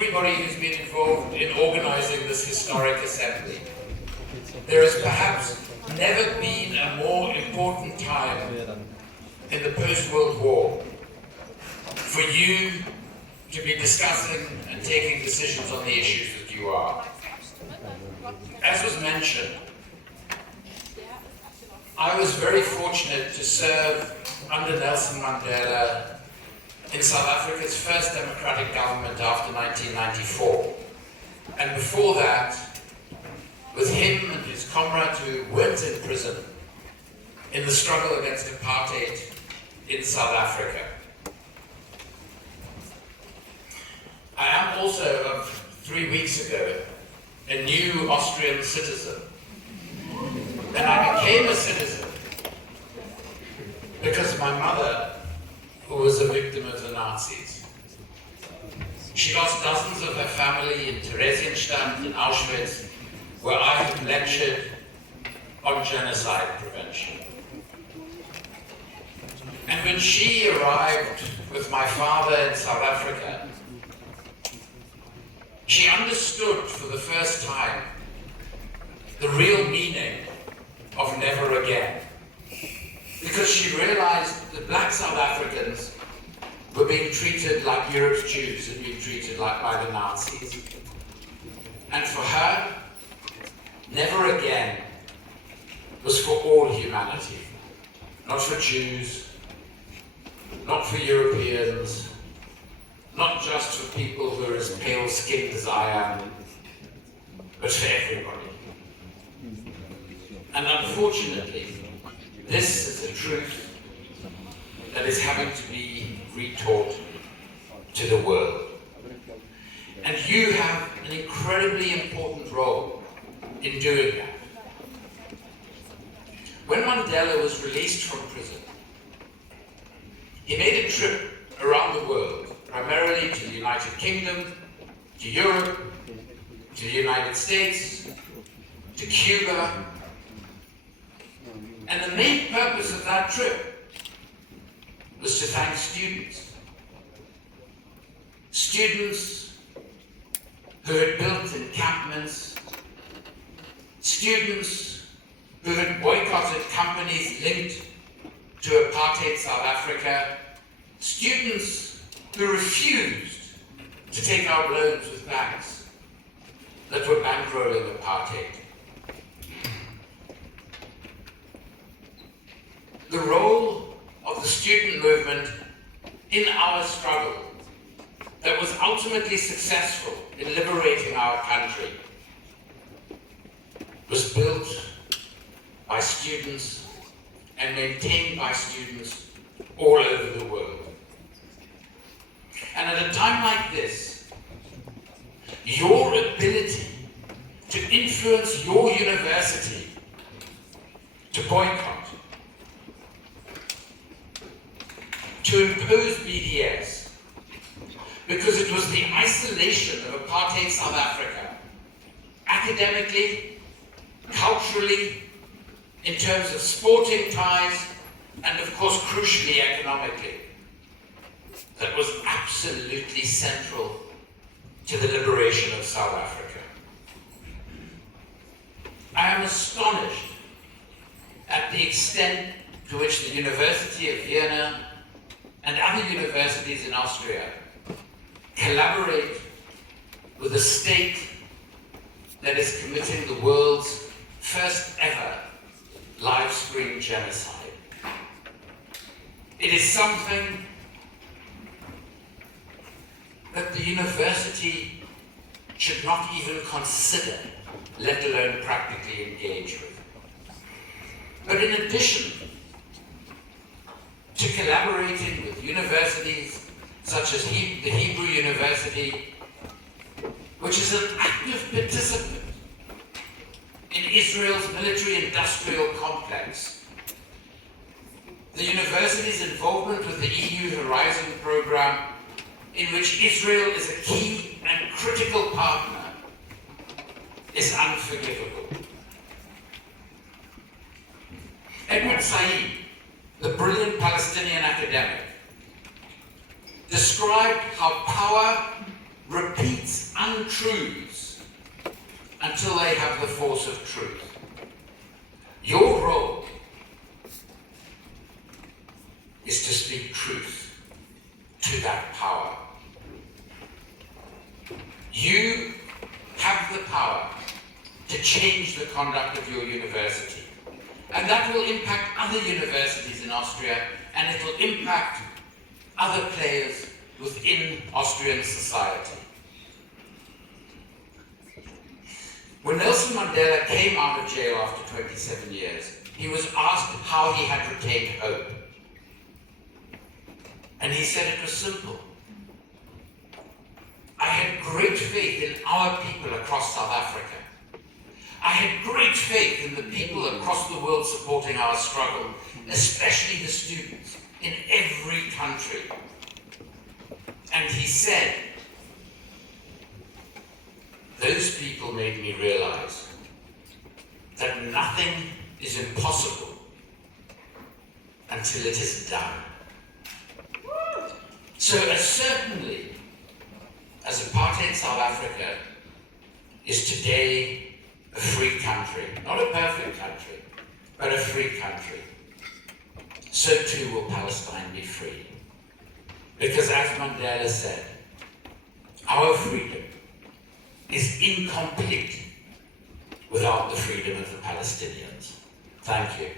Everybody who's been involved in organizing this historic assembly. There has perhaps never been a more important time in the post-World War for you to be discussing and taking decisions on the issues that you are. As was mentioned, I was very fortunate to serve under Nelson Mandela in South Africa's first democratic government after 1994. And before that, with him and his comrades who weren't in prison in the struggle against apartheid in South Africa. I am also, 3 weeks ago, a new Austrian citizen. And I became a citizen because my mother, who was a victim of the Nazis. She lost dozens of her family in Theresienstadt, in Auschwitz, where I have lectured on genocide prevention. And when she arrived with my father in South Africa, she understood for the first time the real meaning of never again. Because she realized that black South Africans were being treated like Europe's Jews had been treated like by the Nazis. And for her, never again was for all humanity. Not for Jews, not for Europeans, not just for people who are as pale-skinned as I am, but for everybody. And unfortunately, this is a truth that is having to be retaught to the world. And you have an incredibly important role in doing that. When Mandela was released from prison, he made a trip around the world, primarily to the United Kingdom, to Europe, to the United States, to Cuba. And the main purpose of that trip was to thank students. Students who had built encampments, students who had boycotted companies linked to apartheid South Africa, students who refused to take out loans with banks that were bankrolling apartheid. The role of the student movement in our struggle that was ultimately successful in liberating our country was built by students and maintained by students all over the world. And at a time like this, your ability to influence your university to boycott, to impose BDS, because it was the isolation of apartheid South Africa, academically, culturally, in terms of sporting ties, and of course, crucially, economically, that was absolutely central to the liberation of South Africa. I am astonished at the extent to which the University of Vienna and other universities in Austria collaborate with a state that is committing the world's first ever live stream genocide. It is something that the university should not even consider, let alone practically engage with. But in addition to collaborating with universities such as the Hebrew University, which is an active participant in Israel's military-industrial complex, the university's involvement with the EU Horizon program, in which Israel is a key and critical partner, is unforgivable. Edward Said, the brilliant Palestinian academic, described how power repeats untruths until they have the force of truth. Your role is to speak truth to that power. You have the power to change the conduct of your university. And that will impact other universities in Austria, and it will impact other players within Austrian society. When Nelson Mandela came out of jail after 27 years, he was asked how he had retained hope. And he said it was simple. I had great faith in our people across South Africa. I had great faith in the people across the world supporting our struggle, especially the students in every country. And he said, those people made me realize that nothing is impossible until it is done. So certainly, as apartheid South Africa is today a free country, not a perfect country, but a free country, so too will Palestine be free. Because as Mandela said, our freedom is incomplete without the freedom of the Palestinians. Thank you.